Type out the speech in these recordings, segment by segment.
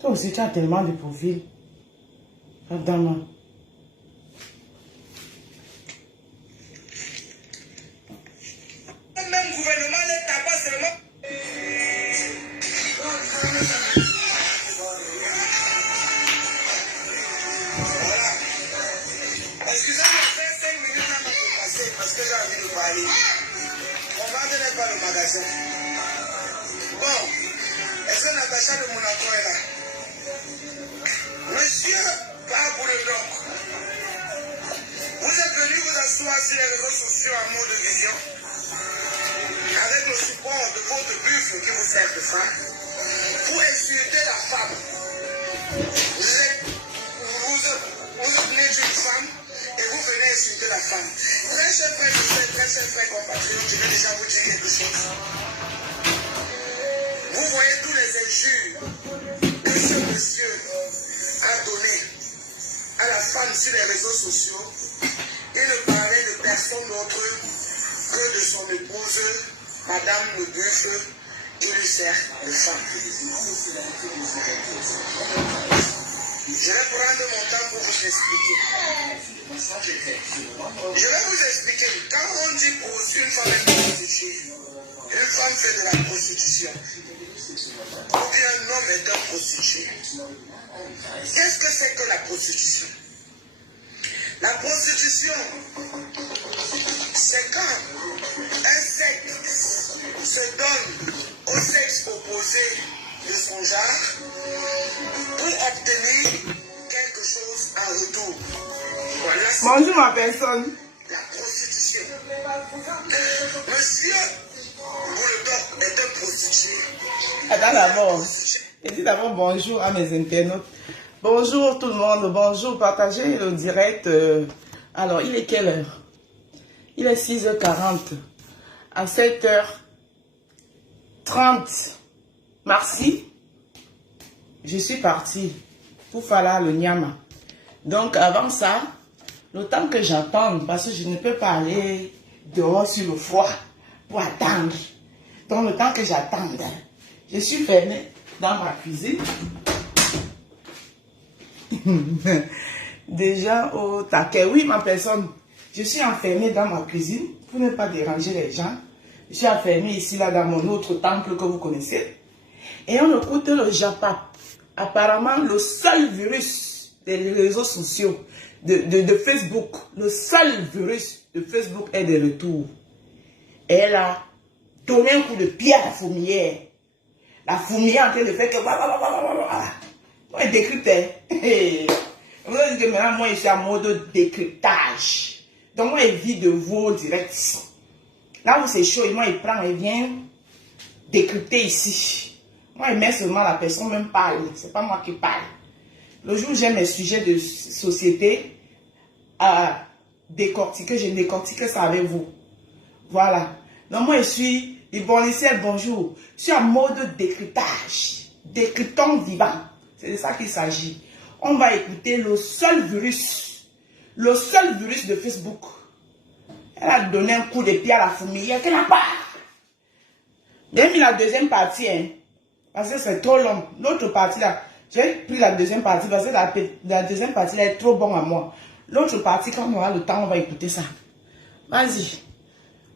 Toi aussi, tu as tellement de profils. Madame. Même gouvernement ne tape pas seulement. Voilà. Excusez-moi, faire 5 minutes là pour passer parce que j'ai envie de parler. On va donner pas le magasin. Bon, est-ce que Natacha de Monaco est là? Monsieur, pas pour le bloc. Vous êtes venu vous asseoir sur les réseaux sociaux en mode vision, avec le support de votre buffle qui vous sert de femme, pour insulter la femme. Vous êtes né d'une femme et vous venez insulter la femme. Très cher frère, très cher frère compatriote, je vais déjà vous dire quelque chose. Vous voyez tous les injures que ce monsieur a donné à la femme sur les réseaux sociaux. Il ne parlait de personne d'autre que de son épouse, Madame le Buffle, qui lui sert de femme. Je vais prendre mon temps pour vous expliquer. Je vais vous expliquer. Quand on dit une femme est prostituée, une femme fait de la prostitution, ou bien un homme est un prostitué. Qu'est-ce que c'est que la prostitution? La prostitution, c'est quand un sexe se donne au sexe opposé de son genre pour obtenir quelque chose en retour. Voilà. Bonjour ma personne. La prostitution. Monsieur Bouledok est un prostitué. Attends d'abord. Et dis d'abord bonjour à mes internautes. Bonjour tout le monde, bonjour, partagez le direct. Alors, il est quelle heure? Il est 6h40. À 7h30. Merci. Je suis partie pour faire le Nyama. Donc, avant ça, le temps que j'attende, parce que je ne peux pas aller dehors sur le froid pour attendre. Donc, le temps que j'attende, je suis fermée dans ma cuisine. Déjà au taquet. Oui, ma personne, je suis enfermée dans ma cuisine pour ne pas déranger les gens. Je suis enfermée ici, là, dans mon autre temple que vous connaissez. Et on écoute le Japon. Apparemment, le seul virus des réseaux sociaux, de Facebook, le seul virus de Facebook est de retour. Elle a donné un coup de pied à la fourmilière. La fourmilière en train de faire que... Moi, je décrypte. Vous avez dit que maintenant, moi, je suis en mode décryptage. Donc, moi, je vis de vos directs. Là où c'est chaud, moi, il prend et vient décrypter ici. Moi, je mets seulement la personne même parle. C'est pas moi qui parle. Le jour où j'ai mes sujets de société à décortiquer, je décortique ça avec vous. Voilà. Donc, moi, je suis... Iboniciel, bonjour. Je suis en mode décryptage. Décryptons vivant. C'est de ça qu'il s'agit. On va écouter le seul virus de Facebook. Elle a donné un coup de pied à la fourmilière qu'elle n'a pas. J'ai mis la deuxième partie, hein, parce que c'est trop long. L'autre partie là, j'ai pris la deuxième partie parce que la deuxième partie là est trop bon à moi. L'autre partie, quand on aura le temps, on va écouter ça. Vas-y.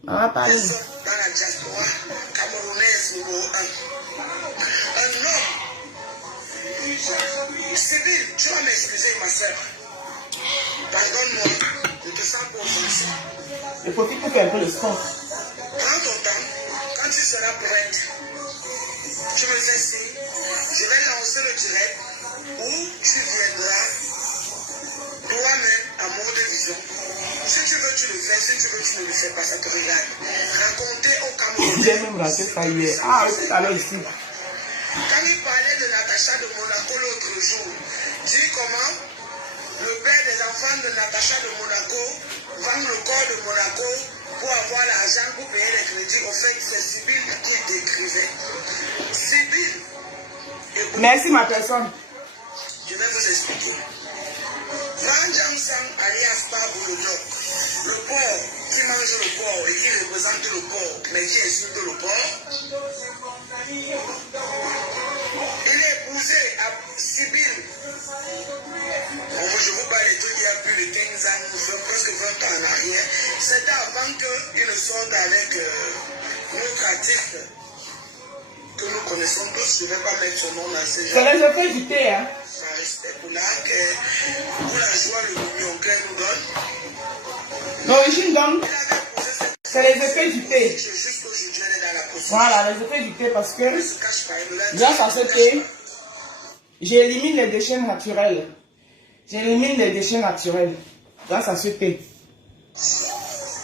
Maman parle. Dans la diaspora camerounaise numéro 1. Un homme. Sibylle, tu vas m'excuser, ma soeur. Pardonne-moi, je te sens pas offensé. Il faut qu'il faire un peu de sport. Prends ton temps, quand tu seras prête, tu me fais signe, je vais lancer le direct où tu viendras toi-même à mode vision. Si tu veux, tu le fais, si tu veux, tu ne le fais pas, ça te regarde. Raconter au Cameroun. J'ai même raté ça hier. Ah, tout à l'heure ici. Quand il parlait de Natacha de Monaco l'autre jour, dit comment le père des enfants de Natacha de Monaco vend le corps de Monaco pour avoir l'argent pour payer les crédits. Au fait, c'est Sibylle qui décrivait. Sibylle. Merci ma personne. Je vais vous expliquer. Van Jansang alias Pablo Doc Le porc qui mange le porc et qui représente le porc, mais qui insulte le porc. Il est épousé à Sibylle. Bon, je vous parle de tout il y a plus de 15 ans, presque 20 ans en arrière. C'était avant qu'il ne sorte avec notre artiste que nous connaissons tous. Je ne vais pas mettre son nom dans ces gens. C'est les effets du thé, hein? Par respect pour la joie, le mignon qu'elle nous donne. L'origine donc, c'est les effets du thé. Jusqu'aujourd'hui, elle est dans la possession. Voilà, les effets du thé parce que Elle se cache pas, elle me l'a dit. grâce à ce thé, j'élimine les déchets naturels. J'élimine les déchets naturels grâce à ce thé.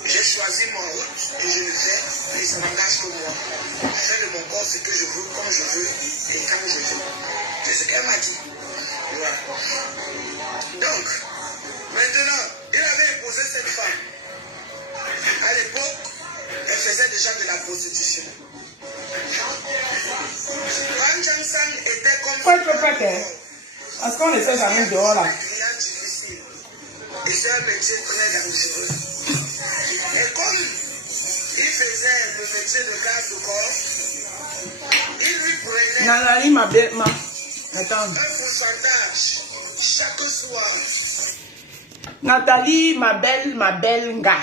J'ai choisi mon route et je le fais et ça n'engage que moi. Je fais de mon corps ce que je veux, comme je veux et quand je veux. C'est ce qu'elle m'a dit. Voilà. Donc, maintenant, il avait épousé cette femme. À l'époque, elle faisait déjà de la prostitution. Van Janssen était comme... Faut être prête, hein? Parce qu'on ne sait jamais dehors là. Difficile. Et c'est un métier très dangereux. Et comme il faisait le métier de garde du corps, il lui prenait Nanali, ma belle, attends. un pourcentage chaque soir. Nathalie, ma belle gars.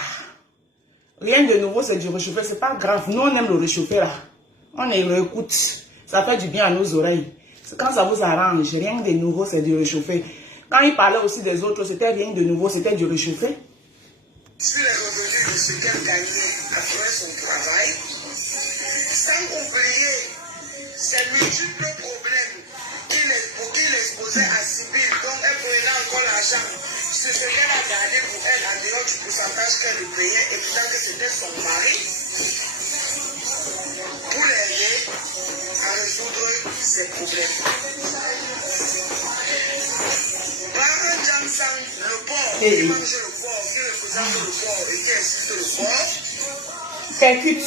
Rien de nouveau, c'est du réchauffé. C'est pas grave. Nous, on aime le réchauffer là. On le écoute. Ça fait du bien à nos oreilles. Quand ça vous arrange, rien de nouveau, c'est du réchauffé. Quand il parlait aussi des autres, c'était rien de nouveau, c'était du réchauffé. Sur les revenus de ce qu'elle gagnait après son travail, sans oublier ces multiples problèmes qu'il exposait à Sibylle, donc elle prenait encore l'argent, ce qu'elle a gardé pour elle en dehors du pourcentage qu'elle lui payait, évidemment que c'était son mari, pour l'aider à résoudre ses problèmes. Baron Janssen, le porc, qui mange le porc, qui représente le porc et qui insiste le porc, Percute.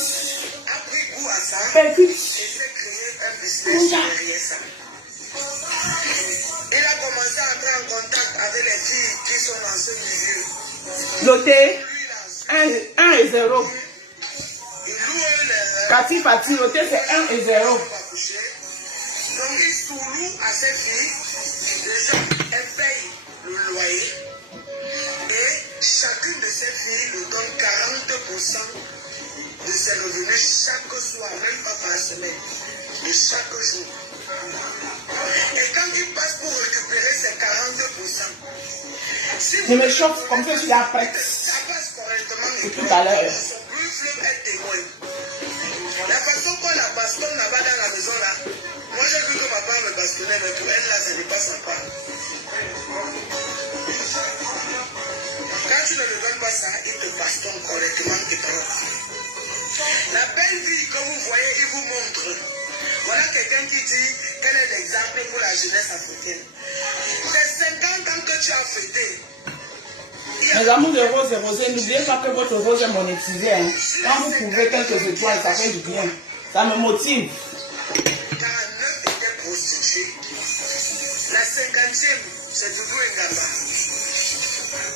a pris goût à ça Percute. et s'est créé un business derrière ça. Il a commencé à entrer en contact avec les filles qui sont dans ce milieu. Loté. Lui, là, 1 et 0. il loue les Kati Fati, loté c'est 1 et 0. Donc il sous-loue à ses filles. Déjà, elle paye le loyer. Et chacune de ses filles lui donne 40% de ses revenus chaque soir, même pas par semaine, mais chaque jour. Et quand il passe pour récupérer ses 42%, si Je me chauffe comme ça, je suis après. ça passe correctement, Et tout à l'heure. son buffle est témoin. La façon qu'on la bastonne là-bas dans la maison là, moi j'ai vu que ma part me bastonnait, mais pour elle là, ça n'est pas sympa. Quand tu ne lui donnes pas ça, il te bastonne correctement, il te prend. La belle vie que vous voyez, il vous montre. Voilà quelqu'un qui dit quel est l'exemple pour la jeunesse africaine. Les 50 ans que tu as fêté. Mes amours de rose et rosé, n'oubliez pas que votre rose est monétisée. Hein. Quand vous pouvez quelques étoiles, ça fait du bien. Ça me motive. 49 étaient prostituées. La 50e, c'est toujours un gamba.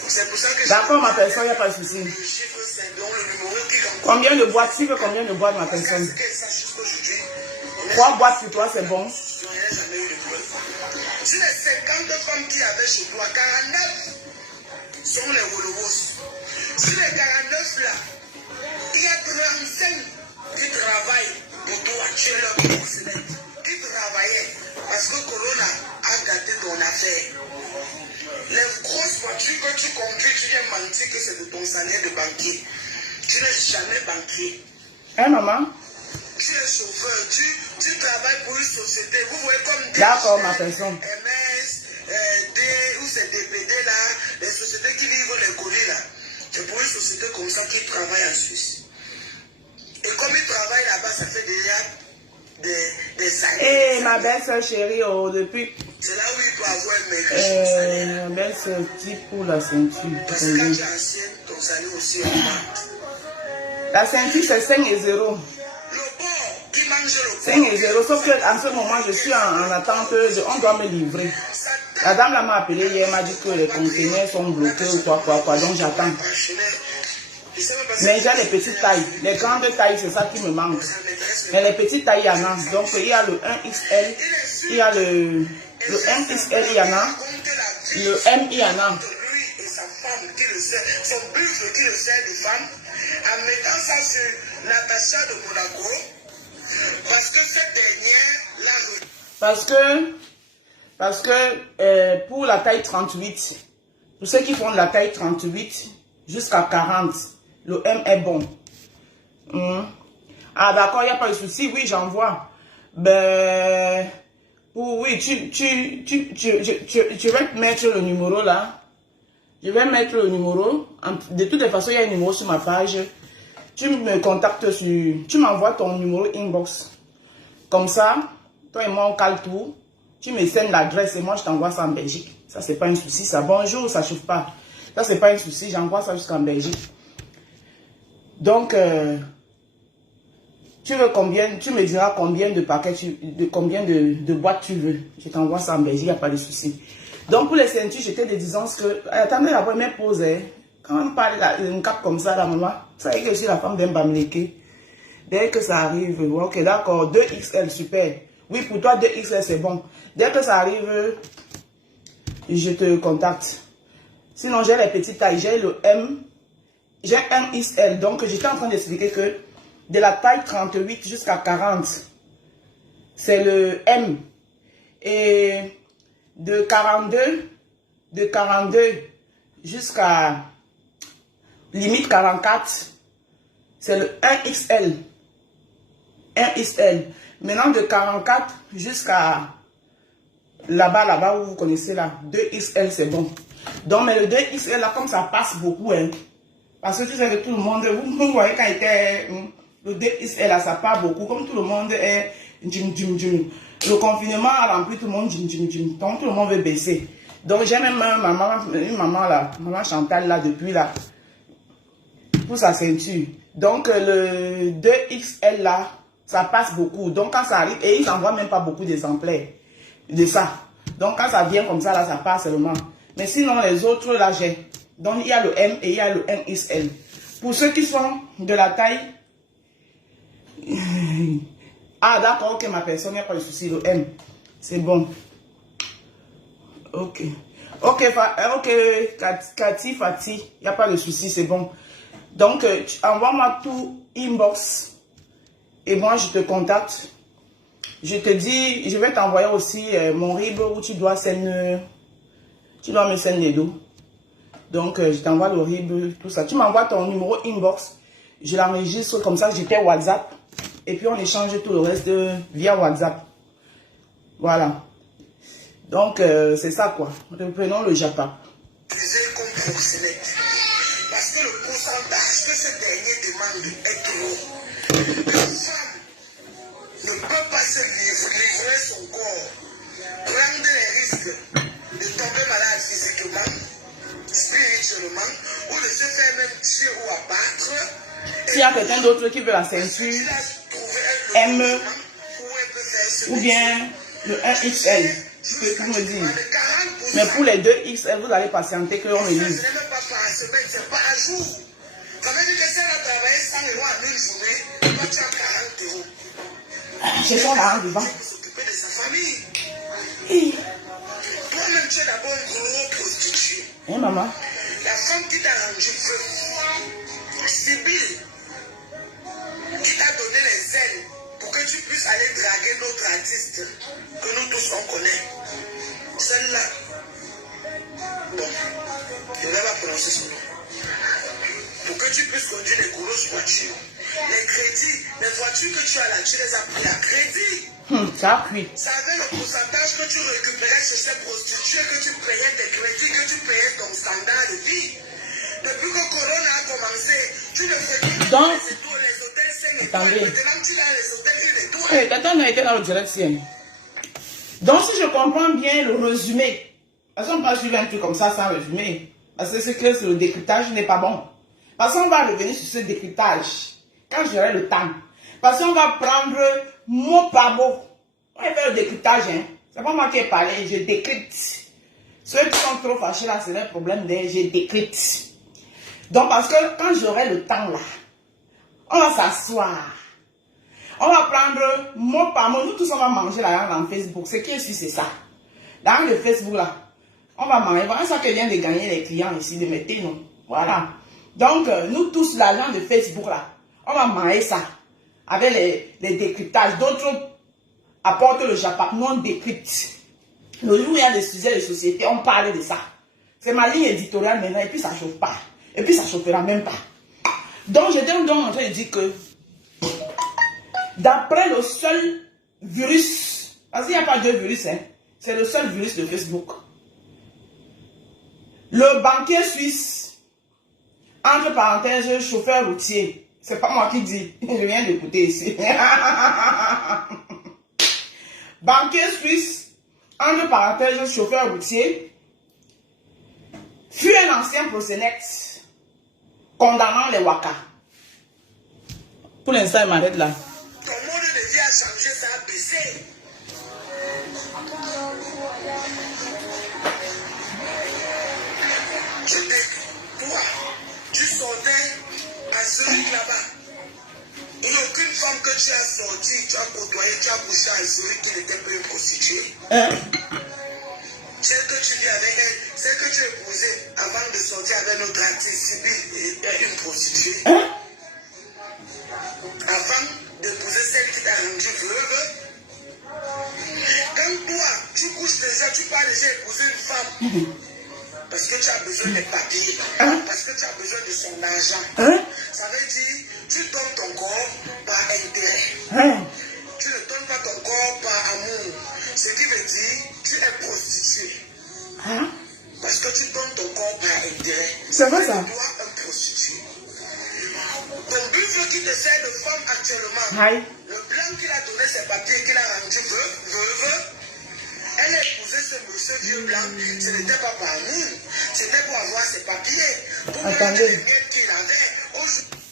C'est pour ça que D'accord, ma personne, il n'y a pas de souci. le chiffre, c'est donc le numéro qui compte. Combien de boîtes? Tu veux combien de boîtes, ma personne? Qu'elle sache jusqu'aujourd'hui, 3 boîtes pour toi, c'est bon. on n'a jamais eu de problème. Sur les 50 femmes qui avaient chez toi, 49 sont les Wolowos. Sur les 49 là, il y a 35 qui travaillent pour toi, tu es leur président. Qui travaillaient parce que Corona a gâté ton affaire. Les grosses voitures que tu conduis, tu viens mentir que c'est de ton salaire de banquier. Tu n'es jamais banquier. Hein, maman? Tu es chauffeur, tu travailles pour une société. Vous voyez comme D'accord, ma personne. MS, D ou c'est DPD là, les sociétés qui livrent les colis là. C'est pour une société comme ça qui travaille en Suisse. Et comme ils travaillent là-bas, ça fait déjà des années. Eh, ma belle soeur chérie, oh, depuis. C'est là où il peut avoir un mec. Ma belle soeur, petit pour la ceinture. Parce que quand tu es ancienne, ton salaire aussi augmente. La ceinture, c'est 5 et 0. Le porc qui mange le 5 et 0. Sauf qu'en ce moment, je suis en attente. On doit me livrer. La dame là m'a appelé hier, m'a dit que les conteneurs sont bloqués ou quoi. Donc j'attends. Mais j'ai les petites tailles. Les grandes tailles, c'est ça qui me manque. Mais les petites tailles, il y en a. Donc, il y a le 1XL, il y a le MXL, il y en a. Le M, il y en a. Lui et sa femme qui le sert, son buffle qui le sert des femmes, en mettant ça sur Natacha de Monaco, parce que cette dernière l'a... Parce que pour la taille 38, pour ceux qui font de la taille 38 jusqu'à 40, le M est bon. Ah d'accord, il n'y a pas de souci, oui, j'envoie. Ben, oui, tu vas mettre le numéro là. Je vais mettre le numéro. De toutes les façons, il y a un numéro sur ma page. Tu me contactes tu m'envoies ton numéro inbox. Comme ça, toi et moi, on cale tout. Tu me sends l'adresse et moi, je t'envoie ça en Belgique. Ça, c'est pas un souci. Ça, bonjour, ça chauffe pas. Ça, c'est pas un souci. J'envoie ça jusqu'en Belgique. Donc, tu veux combien, tu me diras combien de paquets, combien de boîtes tu veux. Je t'envoie ça en Belgique, il n'y a pas de souci. Donc, pour les ceintures, j'étais de disant que... Attendez la première pause. Hein. Quand on parle d'une cape comme ça, la maman, ça y est que je suis la femme d'un bamléqué. Dès que ça arrive, ok, d'accord, 2XL, super. Oui, pour toi, 2XL, c'est bon. Dès que ça arrive, je te contacte. Sinon, j'ai les petites tailles. J'ai le M, j'ai un XL. Donc, j'étais en train d'expliquer que de la taille 38 jusqu'à 40, c'est le M. Et de 42 jusqu'à limite 44, c'est le 1XL. 1XL. Maintenant, de 44 jusqu'à là-bas, où vous connaissez là, 2XL, c'est bon. Donc, mais le 2XL, là, comme ça passe beaucoup, hein. Parce que tu sais que tout le monde, vous voyez quand il était, le 2XL, là, ça part beaucoup. Comme tout le monde est, le confinement a rempli tout le monde, donc tout le monde veut baisser. Donc, j'ai même une maman là, maman Chantal là, depuis là, pour sa ceinture. Donc, le 2XL là, ça passe beaucoup. Donc, quand ça arrive, et ils n'envoient même pas beaucoup d'exemplaires de ça. Donc, quand ça vient comme ça, là, ça passe seulement. Mais sinon, les autres, là, j'ai. Donc, il y a le M et il y a le MXL. Pour ceux qui sont de la taille... Ah, d'accord, ok, ma personne, il n'y a pas de souci, le M. C'est bon. Ok. Ok, Cathy, Fatih, il n'y a pas de souci, c'est bon. Donc, envoie-moi tout inbox. Et moi, je te contacte. Je te dis, je vais t'envoyer aussi mon RIB où tu dois me send les dos. Donc, je t'envoie le RIB, tout ça. Tu m'envoies ton numéro inbox. Je l'enregistre comme ça, j'étais WhatsApp. Et puis, on échange tout le reste via WhatsApp. Voilà. Donc, c'est ça, quoi. Reprenons le Japon. Comme proxénète. Parce que le pourcentage que ce dernier demande est trop. Une femme ne peut pas se livrer son corps, prendre les risques de tomber malade physiquement, spirituellement, ou de se faire même tuer ou abattre. S'il y a quelqu'un d'autre qui veut la ceinture M ou bien le 1XL, tu peux me dire. Mais pour les 2XL, vous allez patienter que l'on me livre. Ce n'est même pas par semaine, c'est pas un jour. Ça veut dire que si elle a travaillé 100 € en une journée, toi tu as 40 €. C'est son là, vivant. Pour s'occuper de sa famille. Hey. Toi-même, tu es d'abord un gros prostitué. Hein, maman? La femme qui t'a rendu feu, Sibylle, qui t'a donné les ailes pour que tu puisses aller draguer d'autres artistes que nous tous on connaît. Celle-là, bon, je ne vais pas prononcer son nom. Pour que tu puisses conduire des grosses voitures. Les crédits, les voitures que tu as là, tu les as pris à crédit. Ça cuit. Ça avait le pourcentage que tu récupérais chez ces prostituées, que tu payais tes crédits, que tu payais ton standard de vie. Depuis que Corona a commencé, tu ne fais plus les hôtels 5 étoiles. Maintenant, tu as les hôtels 1 étoile. Oui, Tata a été dans le direct. Donc, si je comprends bien le résumé, parce qu'on ne peut pas suivre un truc comme ça sans résumé, parce que c'est que le décryptage n'est pas bon. Parce qu'on va revenir sur ce décryptage quand j'aurai le temps. Parce qu'on va prendre mot par mot. On va faire le décryptage. Hein. C'est pas moi qui ai parlé, je décrypte. Ceux qui sont trop fâchés là, c'est un problème je décrypte. Donc, parce que quand j'aurai le temps là, on va s'asseoir. On va prendre mot par mot. Nous tous, on va manger là dans Facebook. Ce qui est sûr, c'est ça. Dans le Facebook là, on va manger. Voilà ça que vient de gagner les clients ici, de mettre non. Voilà. Donc, nous tous, l'argent de Facebook là, on va manger ça. Avec les décryptages. D'autres apportent le Japap. Nous, on décrypte. Le jour où il y a des sujets de société, on parle de ça. C'est ma ligne éditoriale maintenant. Et puis, ça ne chauffe pas. Et puis, ça ne chauffera même pas. Donc, j'étais donc en train de dire que d'après le seul virus, parce qu'il n'y a pas de virus, hein, c'est le seul virus de Facebook. Le banquier suisse, entre parenthèses, chauffeur routier, c'est pas moi qui dis, je viens d'écouter ici. Banquier suisse, entre parenthèses, chauffeur routier, fut un ancien prosénète condamnant les Waka. Pour l'instant, il m'arrête là. Ton mode de vie a changé, ça a baissé. Toi, tu sortais à Zurich là-bas. Il n'y a aucune femme que tu as sortie, tu as côtoyé, tu as couché à Zurich qui n'était pas une prostituée. Celle que tu vis avec elle, celle que tu as épousée avant de sortir avec notre artiste Sibyl est une prostituée. Avant d'épouser celle qui t'a rendu veuve, quand toi, tu couches déjà, tu pars déjà épouser une femme. Parce que tu as besoin des papiers, parce que tu as besoin de son argent. Ça veut dire, tu donnes ton corps par intérêt. Tu ne donnes pas ton corps par amour. Ce qui veut dire, tu es prostituée. Parce que tu donnes ton corps par intérêt. C'est vrai ça. Tu dois un prostitué. Ton buffle qui te sert de femme actuellement, le blanc qu'il a donné ses papiers, qu'il a rendu veuve, elle a épousé ce vieux blanc, ce n'était pas par amour, c'était pour avoir ses papiers, pour mettre les miettes qu'il avait.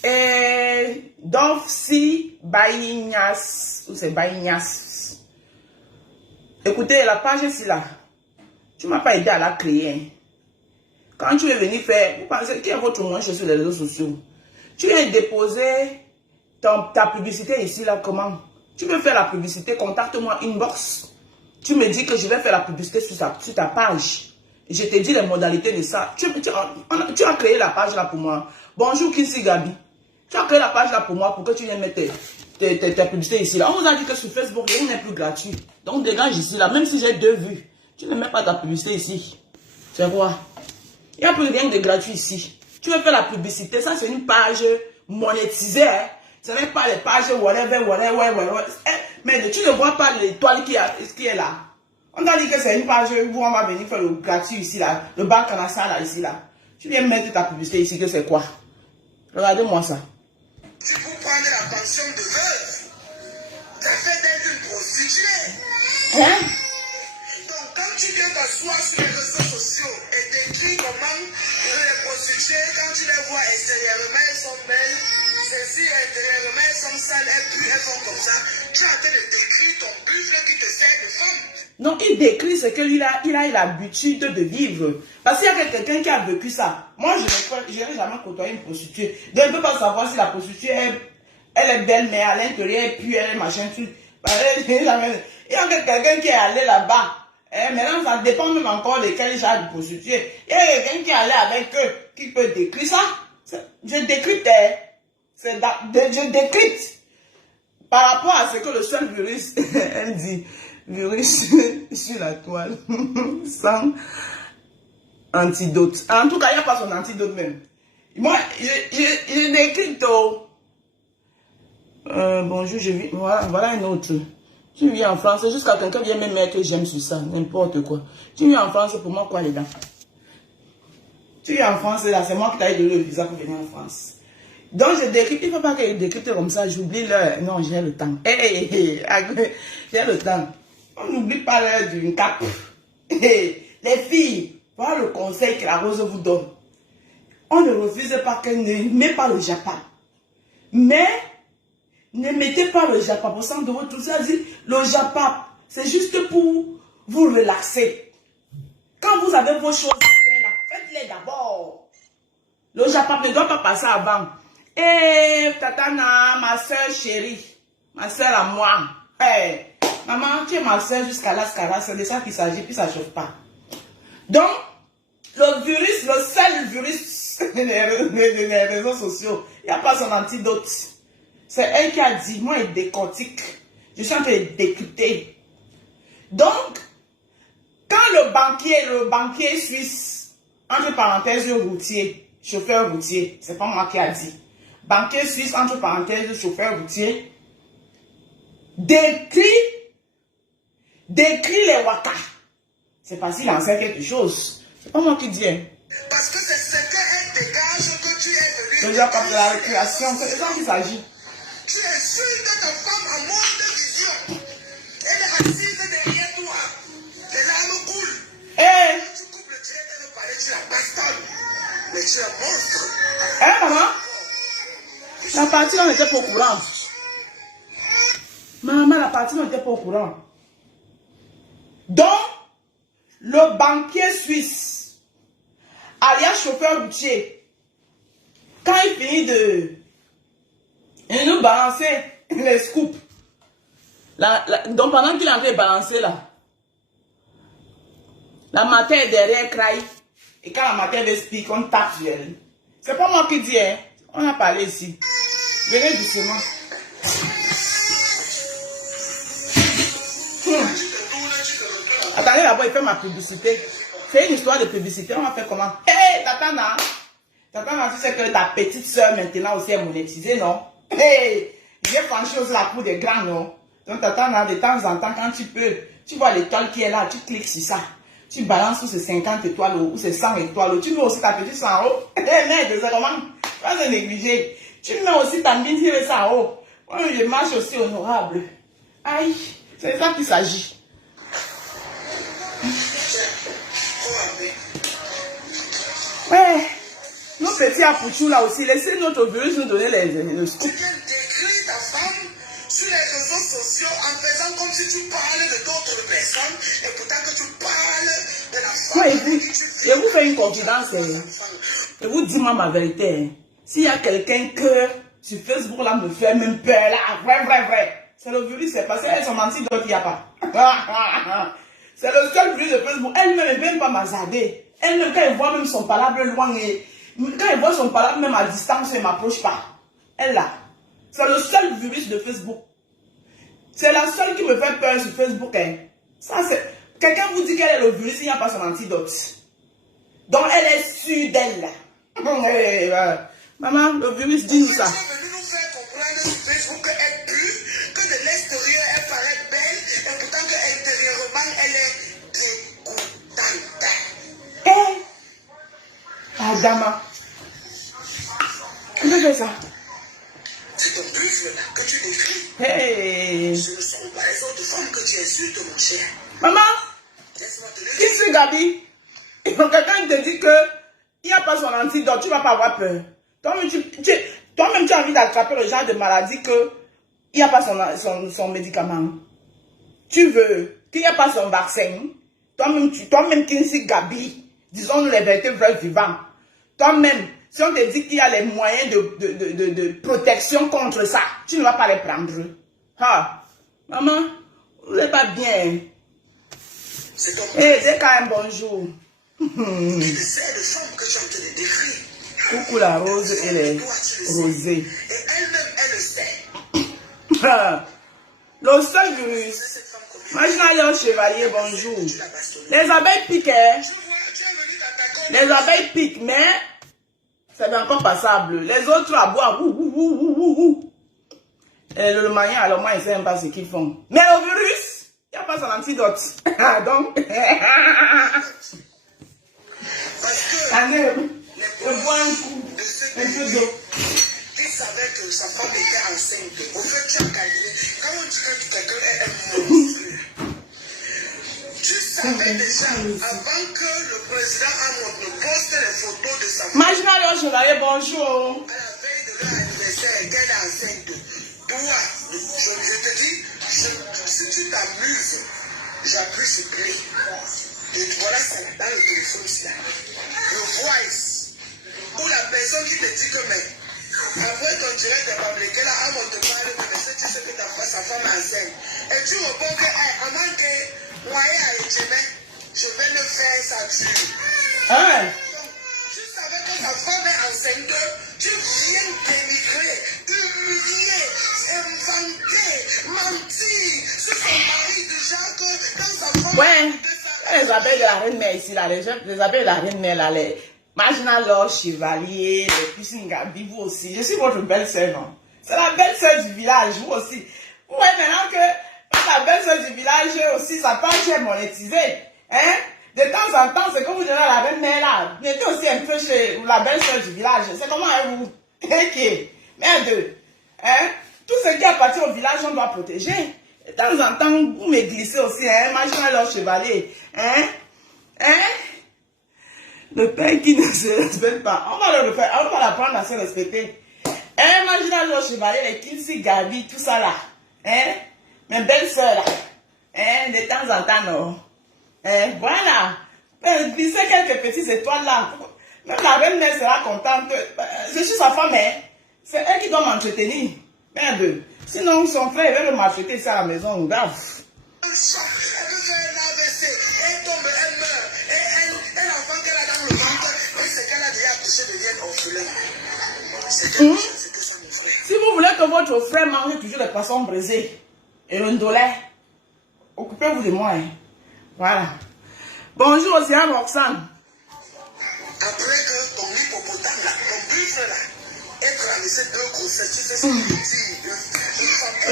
Et Dovsi Baignas, ou c'est Baignas. Écoutez, la page ici là, tu ne m'as pas aidé à la créer. Quand tu es venu faire, vous pensez qui est votre moins sur les réseaux sociaux? Tu viens déposer ta publicité ici là, comment? Tu veux faire la publicité, contacte-moi inbox. Tu me dis que je vais faire la publicité sur ta page. Je te dis les modalités de ça. Tu as créé la page là pour moi. Bonjour Kinsi Gabi. Tu as créé la page là pour moi pour que tu viennes mettre tes publicités ici là. On vous a dit que sur Facebook, rien n'est plus gratuit. Donc dégage ici là. Même si j'ai 2 vues, tu ne mets pas ta publicité ici. C'est quoi? Il n'y a plus rien de gratuit ici. Tu veux faire la publicité, ça c'est une page monétisée. Hein? Ce n'est pas les pages whatever. Mais tu ne vois pas l'étoile qui est là. On t'a dit que c'est une page où on va venir faire le gratuit ici là. Le bar canassa là ici là. Tu viens mettre ta publicité ici que c'est quoi? Regardez-moi ça. Tu peux prendre la pension de veuve. Tu as fait d'elle une prostituée. Hein? Donc quand tu viens t'asseoir sur les réseaux sociaux et t'écris comment les prostituées, quand tu les vois extérieurement, elles sont belles. Celles-ci intérieurement, elles sont sales, elles font comme ça. Tu es en train de décrire ton buffle qui te sert de femme. Non, il décrit ce qu'il a l'habitude de vivre. Parce qu'il y a quelqu'un qui a vécu ça. Moi, je n'ai jamais côtoyé une prostituée. Donc, je ne peux pas savoir si la prostituée, elle est belle, mais à l'intérieur, puis elle est machin, tout. Il y a quelqu'un qui est allé là-bas. Maintenant, ça dépend même encore de quel genre de prostituée. Il y a quelqu'un qui est allé avec eux, qui peut décrire ça. Je décrypte. Je décrypte. Par rapport à ce que le seul virus, elle dit, virus sur la toile, sans antidote. En tout cas, il n'y a pas son antidote même. Moi, je décrypte. Bonjour, je vis. Voilà un autre. Tu vis en France, jusqu'à quelqu'un vient me mettre j'aime sur ça, n'importe quoi. Tu vis en France, pour moi, quoi, les gars? Tu vis en France, là, c'est moi qui t'ai donné le visa pour venir en France. Donc, je décrypte, il ne faut pas que je décrypte comme ça, j'oublie l'heure. Non, j'ai le temps. J'ai le temps. On n'oublie pas l'heure d'une cape. Les filles, voilà le conseil que la rose vous donne. On ne refuse pas qu'elle ne met pas le Japon. Mais, ne mettez pas le Japon pour 100 € tout ça. Le Japon, c'est juste pour vous relaxer. Quand vous avez vos choses à faire, faites-les d'abord. Le Japon ne doit pas passer avant. Eh, Tatana, ma soeur chérie, ma soeur à moi. Hey, maman, tu es ma soeur jusqu'à là, c'est de ça qu'il s'agit, puis ça ne chauffe pas. Donc, le virus, le seul virus des réseaux sociaux, il n'y a pas son antidote. C'est elle qui a dit, moi, il décortique. Je suis en train de décrypter. Donc, quand le banquier suisse, entre parenthèses, routier, chauffeur routier, c'est pas moi qui a dit, banquier suisse, entre parenthèses, chauffeur routier, décrit les waka. C'est parce qu'il en sait quelque chose. C'est pas moi qui dis. Hein. Parce que c'est ce qu'elle dégage que tu es venu. Déjà, comme de la récréation, c'est de ça qu'il s'agit. Tu insultes ta femme à mort de vision. Elle est assise derrière toi. Les larmes coulent. Hey. Tu coupes le trait, elle veut parler, tu la bastonnes. Mais tu es un monstre. Hein, maman? La partie, on n'était pas au courant. Maman, la partie, on n'était pas au courant. Donc, le banquier suisse, alias chauffeur routier, quand il finit de nous balancer les scoops, donc pendant qu'il est en train de balancer là, la matière est derrière craille, et quand la matière explique, on tape sur elle. C'est pas moi qui dis, hein. On a parlé ici. Venez doucement. Attendez d'abord, il fait ma publicité. C'est une histoire de publicité. On va faire comment? Hey, Tatana! Tatana, tu sais que ta petite soeur maintenant aussi est monétisée, non? Hey! J'ai franchi aussi la cour des grands, non? Donc, Tatana, de temps en temps, quand tu peux, tu vois l'étoile qui est là, tu cliques sur ça. Tu balances sur ces 50 étoiles ou ces 100 étoiles. Tu mets aussi ta petite soeur en haut. Hey, merde, c'est comment? Pas se négliger. Tu mets aussi ta mine, tirer ça en haut. Moi, je marche aussi honorable. Aïe, c'est ça qu'il s'agit. Ouais, nos petits apouchous là aussi, laissez notre virus nous donner le scoop. Tu viens décrire ta femme sur les réseaux sociaux en faisant comme si tu parlais de d'autres personnes et pourtant que tu parles de la femme. Ouais, je vous fais une confidence. Je vous dis moi ma vérité. Hein. S'il y a quelqu'un que sur Facebook là me fait même peur là, vrai. C'est le virus, c'est parce qu'elles sont menti d'autres, il n'y a pas. C'est le seul virus de Facebook. Elle-même ne vient pas m'azarder. Elle-même, quand elle voit même son palabre loin, et quand elle voit son palabre même à distance, elle ne m'approche pas. Elle là. C'est le seul virus de Facebook. C'est la seule qui me fait peur sur Facebook. Hein. Ça, c'est... Quelqu'un vous dit qu'elle est le virus, il n'y a pas son antidote. Donc, elle est sûre d'elle. Maman, le virus, dis-nous ça. Tu es venu nous faire comprendre sur Facebook qu'elle pue, que de l'extérieur, elle paraît belle, et pourtant qu'intérieurement, elle est dégoûtante. Eh! Adama. Qu'est-ce que c'est ça? C'est ton buffle que tu décris. Hey! Ce ne sont pas les autres femmes que tu insultes, mon cher. Maman! Laisse-moi te le Qui dire. c'est Gabi? Quelqu'un te dit que il n'y a pas son antidote, tu ne vas pas avoir peur. Toi-même, tu as envie d'attraper le genre de maladie que il n'y a pas son médicament. Tu veux qu'il n'y a pas son vaccin. Toi-même qui es Gabi, disons-nous les vérités vraies vivantes. Toi-même, si on te dit qu'il y a les moyens de protection contre ça, tu ne vas pas les prendre. Ah, maman, vous n'êtes pas bien. C'est ton Eh, c'est quand même bonjour. c'est de ces femmes que tu es en train de décrire. Coucou la rose et les rosés. Et elle-même, elle le sait. Le seul virus. Cette femme comme Imagine un chevalier, bonjour. tu l'as bastonné. Les abeilles piquent, hein. Tu vois, tu es venu t'attaquer. Les abeilles piquent, mais c'est encore passable. Les autres aboient. Et le moyen, alors moi, ils ne savent pas ce qu'ils font. Mais le virus, il n'y a pas son antidote. Donc, Parce que allez, les je bois un coup, de ce un peu pays d'eau. qui savait que sa femme était enceinte, au fait, tu as calculé. Quand on dit que quelqu'un est un monstre, tu savais déjà avant que le président Hamon ne poste les photos de sa femme Imagine un chevalier, bonjour. à la veille de leur anniversaire et qu'elle est enceinte. Toi, je te dis, si tu t'amuses, j'appuie sur play. Et voilà ça dans le téléphone là. Le voice. Ou la personne qui te dit que mais après ton direct de public, là, on te parle de mais tu sais que sa femme est enceinte. Et tu réponds que, avant que moi et je vais le faire, ça tue. Hein? Donc, tu savais que ta femme est enceinte, tu viens dénigrer, humilier, inventer, mentir sur son mari déjà que dans sa femme. Ouais. Les appels de la reine-mère ici, là, les appels de la reine-mère, là, les marginal lord chevalier, les puissants Gabi, vous aussi. Je suis votre belle-sœur, non? C'est la belle-sœur du village, vous aussi. Vous voyez maintenant que la belle-sœur du village aussi, sa page est monétisée. Hein? De temps en temps, c'est comme vous donnez à la reine-mère, là. Mettez aussi un peu chez la belle-sœur du village. C'est comment vous? Ok. Merde. Hein? Tout ce qui appartient au village, on doit protéger. De temps en temps, vous me glissez aussi, hein? Marginal lord chevalier. Hein? Hein? Le père qui ne se respecte pas, on va le refaire, on va l'apprendre à se respecter. Hein, marginal lord chevalier, les Kinsi, Gabi, tout ça là. Hein? Mes belles-sœurs là. Hein? De temps en temps, non. Hein? Voilà. Glisser quelques petites étoiles là. Même la reine-mère sera contente. Je suis sa femme, hein? C'est elle qui doit m'entretenir. Merde. Sinon, son frère, il va le maltraiter ici à la maison. Grave. Elle peut faire un AVC, elle tombe, elle meurt, et l'enfant qu'elle a dans le ventre, et ce qu'elle a déjà accouché devient orphelin. C'est que ça, mon frère. Si vous voulez que votre frère mange toujours les poissons brisés et le ndolé, occupez-vous de moi. Hein. Voilà. Bonjour aussi à Roxane. Après que ton hippopotame là, ton buffle là, ait traversé 2 grossesses, tu sais ce qu'il dit.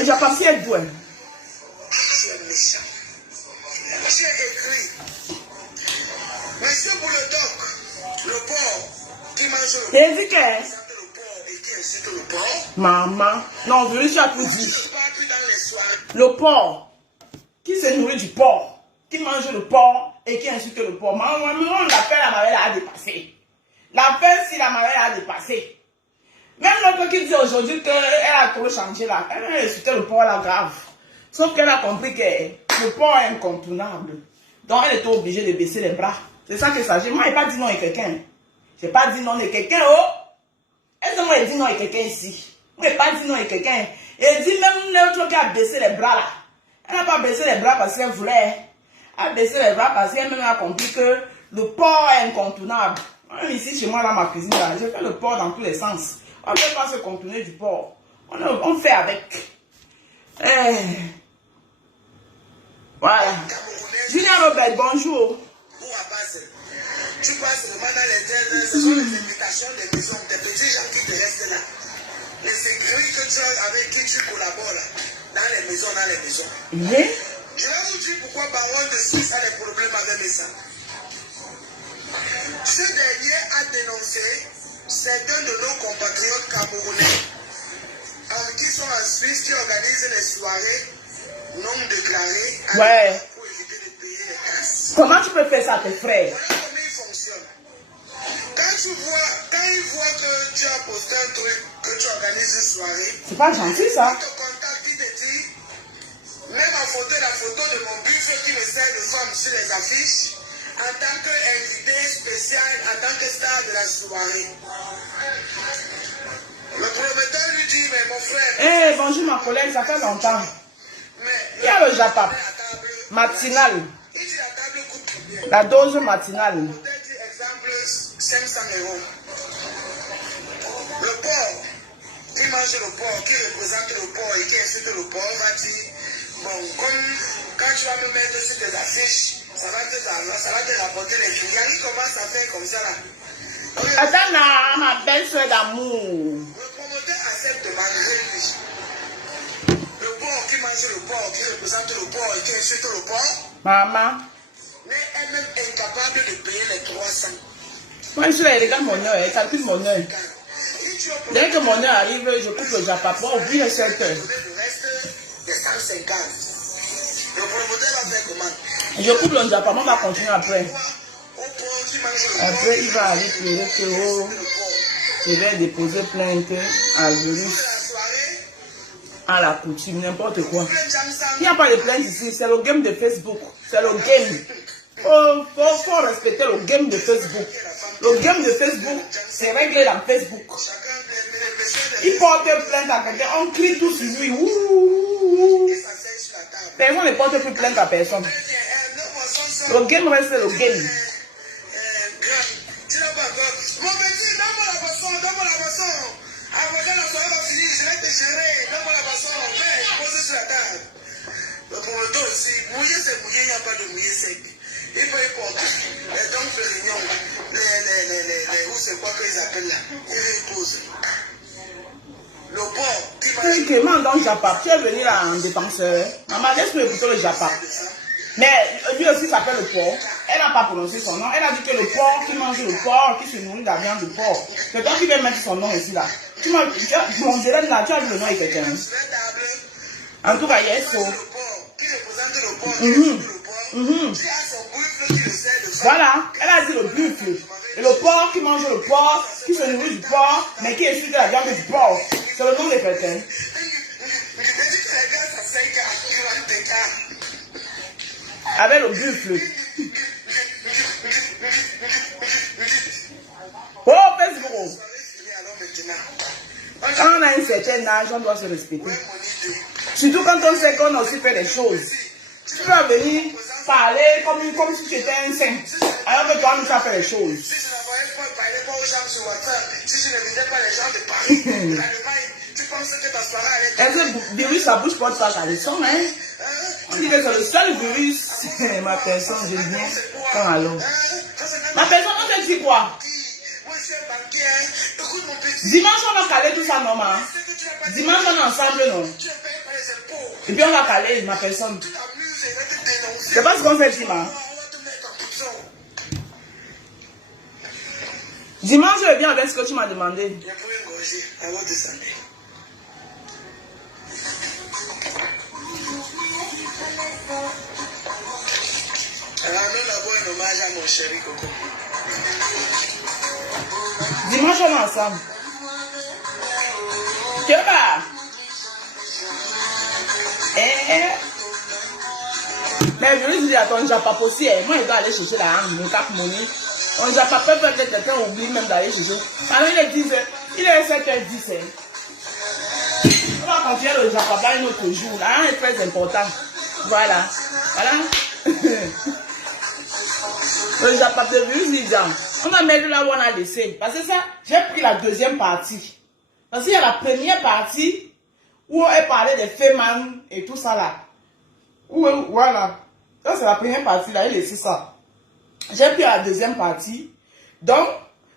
J'ai pas si elle doit. Tu es méchant. Tu es écrit. Monsieur Bouledoc, le porc qui mange le porc. Et dit que. Le porc et qui insulte le porc. Maman. Non, je suis à tout Tu dit. ne parles plus dans les soirées. Le porc. Qui se nourrit du porc. Qui mange le porc et qui insulte le porc. Maman, on l'appelle la marelle a dépassé. L'appel si la marelle a dépassé. Même l'autre qui dit aujourd'hui qu'elle a trop changé là. Elle a insulté le porc là grave. Sauf qu'elle a compris que le porc est incontournable. Donc elle était obligée de baisser les bras. C'est ça que ça gêne. Moi, je n'ai pas dit non à quelqu'un. Je n'ai pas dit non à quelqu'un. Oh! Est-ce que moi, j'ai dit non à quelqu'un ici? Moi, je n'ai pas dit non à quelqu'un. Et dit même l'autre qui a baissé les bras là. Elle n'a pas baissé les bras parce qu'elle voulait. Elle a baissé les bras parce qu'elle a compris que le porc est incontournable. Même ici, chez moi, dans ma cuisine, là, je fais le porc dans tous les sens. On ne peut pas se contourner du porc. On fait avec. Voilà. Julien Robert, bonjour. Tu passes vraiment dans les terres, ce sont les invitations des maisons, des petits gens qui te restent là. Les écrits que tu as, avec qui tu collabores là, dans les maisons, Oui. Je vais vous dire pourquoi Baron de Suisse a des problèmes avec ça. Ce dernier a dénoncé certains de nos compatriotes camerounais qui sont en Suisse, qui organisent les soirées non déclarées pour éviter de payer les taxes. Comment tu peux faire ça à tes frères? Voilà comment il fonctionne. Quand ils voient que tu as posté un truc, que tu organises une soirée, c'est pas gentil ça. ils te contactent, ils te disent, même en photo, la photo de mon buffet qui me sert de femme sur les affiches, en tant qu'invité spécial, en tant que star de la soirée. Le promoteur lui dit, mais mon frère... Eh, bonjour ma collègue, ça fait longtemps. Il y a le Japap, matinal. Il dit la table coûte combien? La dose matinale. Peut-être exemple 500 €. Le porc, qui mange le porc, qui représente le porc et qui insulte le porc, va dire, bon, comme quand tu vas me mettre sur tes affiches, ça va te rapporter les clients. Il commence à faire comme ça là. Attends là, ma belle-soeur d'amour. Le promoteur accepte malgré lui. Le porc qui mange le porc, qui représente le porc et qui insulte le porc, Maman. mais elle-même incapable de payer les 300. Moi je suis là, il regarde mon œil, il calcule mon œil. Dès que mon œil arrive, je coupe le Japap pour ouvrir le secteur. Le reste des 150. Le promoteur va faire comment? Je coupe le Japap, on va continuer après. Après, il va aller pleurer que oh, je vais déposer plainte à Virus, à la coutume, n'importe quoi. Il n'y a pas de plainte ici, c'est le game de Facebook. C'est le game. Faut respecter le game de Facebook. Le game de Facebook, c'est réglé dans Facebook. Il porte plainte à quelqu'un, on crie tout sur lui. Personne ne porte plus plainte à personne. Le game reste le game. Le promoteur aussi, mouillé c'est mouillé, il n'y a pas de mouillé sec. Il peut y porter les dents de réunion, où c'est quoi qu'ils appellent là, ils reposent. Le port qui C'est Clément dans le Japa. Tu es venu là en dépenseur. Maman, laisse-moi écouter le Japa. Mais lui aussi s'appelle le porc. Elle n'a pas prononcé son nom. Elle a dit que le porc qui mange le porc, qui se nourrit de la viande du porc. C'est toi qui viens mettre son nom ici là. Mon Zélène là, tu as dit le nom est quelqu'un. En tout cas, il y a un saut. qui représente le porc, Voilà, elle a dit le buffle. Et le porc qui mange le porc, qui se nourrit du porc, mais qui est issu de la viande du porc. C'est le nom de quelqu'un. Avec le buffle. Oh, Facebook. Quand on a un certain âge, on doit se respecter. Surtout quand on sait qu'on a aussi fait des choses. Tu vas venir parler comme si tu étais un saint. Alors que toi, tu as fait des choses. Si je n'envoyais pas parler pas aux gens sur WhatsApp, si je n'invitais pas les gens de Paris, l'Allemagne, tu penses que ta soirée allait être... Est-ce que virus, ça bouge pas de face à leçon, hein? On dit que c'est le seul virus. Ma personne, je viens quand allons. Ma personne, on te dit quoi? Moi, je suis un banquier. Écoute, mon petit. Dimanche, on va caler tout ça, non, ma? Dimanche, on est ensemble, non? Tu ne payes pas les impôts. Et puis, on va caler, ma personne. Tu t'amuses et va te dénoncer. C'est pas ce qu'on fait, Dima. On va te mettre en prison. Dimanche, je viens avec ce que tu m'as demandé. Il y a pour une gorgée avant de descendre. Alors, nous avons un hommage à mon chéri Coco. Dimanche, on est ensemble. Tu vas? Mais je lui dis à ton Japa aussi, moi je dois aller chercher la hangue, mon cap monnaie. On Japa peut faire que quelqu'un oublie même d'aller chercher. Alors il est 10h, il est 7h10. On va continuer le Japa dans un autre jour. La hangue est très important. Voilà. Le Japa de virus, on va mettre là où on a laissé. Parce que ça, j'ai pris la deuxième partie. Parce qu'il y a la première partie où elle parlait des fémans et tout ça là. Voilà. Ça, c'est la première partie là, il laissé ça. J'ai pris la deuxième partie. Donc,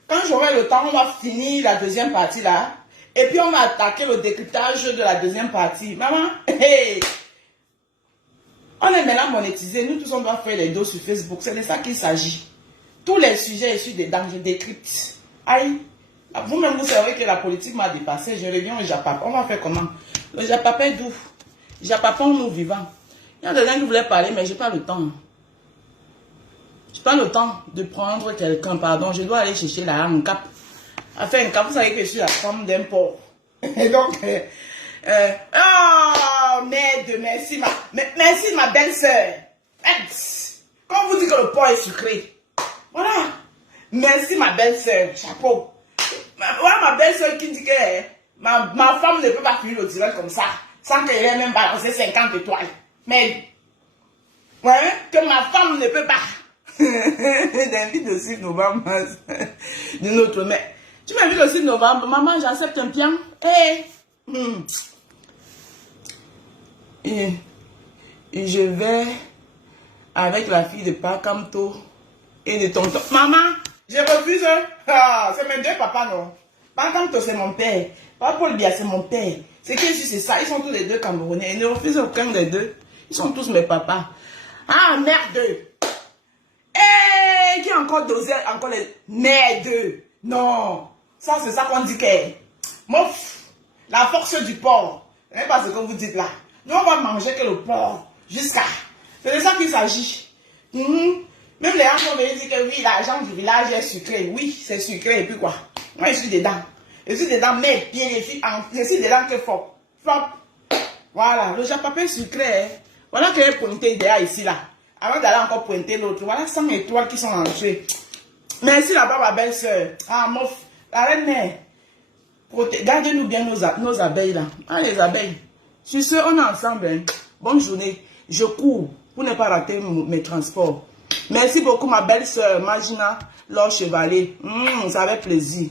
quand j'aurai le temps, on va finir la deuxième partie là. Et puis, on va attaquer le décryptage de la deuxième partie. Maman, hey, on est maintenant monétisé. Nous tous, on doit faire les dos sur Facebook. C'est de ça qu'il s'agit. Tous les sujets issus dedans, je décrypte. Aïe. Vous-même, vous savez que la politique m'a dépassé. Je reviens au Japap. On va faire comment? Le Japap est doux. Japap, on nous vivant. Il y a des gens qui voulaient parler, mais je n'ai pas le temps. Je n'ai pas le temps de prendre quelqu'un. Pardon, je dois aller chercher la un cap. Enfin, un cap, vous savez que je suis la femme d'un porc. Et donc, oh, merde, merci ma belle-sœur. Quand on vous dit que le porc est sucré, voilà. Merci ma belle-sœur. Chapeau. Voilà ma belle-sœur qui dit que ma femme ne peut pas finir le direct comme ça, sans qu'elle ait même balancé 50 étoiles. Mais, ouais, que ma femme ne peut pas. J'invite le 6 novembre de notre mère. Tu m'invites le 6 novembre, maman, j'accepte un pion. Hey. Et je vais avec la fille de Pakamto et de tonton. Maman, je refuse. Ah, c'est mes deux papas, non. Pakamto, c'est mon père. Papa Paul Biya, c'est mon père. C'est que c'est ça. Ils sont tous les deux Camerounais. Ils ne refusent aucun des deux. Ils sont tous mes papas. Ah, merde. Eh, qui a encore dosé encore les merde. Non. Ça, c'est ça qu'on dit que. Mouf. La force du porc. Ce n'est pas ce que vous dites là. Nous, on va manger que le porc. Jusqu'à. C'est de ça qu'il s'agit. Même les gens vont venir dire que oui, l'argent du village est sucré. Oui, c'est sucré. Et puis quoi? Moi, je suis dedans. Je suis dedans, mais bien les filles. Je suis dedans que fort. Fort. Voilà. Le Japapé est sucré. Hein. Voilà que les communautés idéales ici là. avant d'aller encore pointer l'autre. Voilà 100 étoiles qui sont entrées. Merci là-bas, ma belle-sœur. Ah, la reine-mère. Gardez-nous bien nos abeilles là. Ah, les abeilles. Sur ce, on est ensemble. Hein. Bonne journée. Je cours pour ne pas rater mes transports. Merci beaucoup, ma belle-sœur Magina Laure Chevalier. Ça avait plaisir.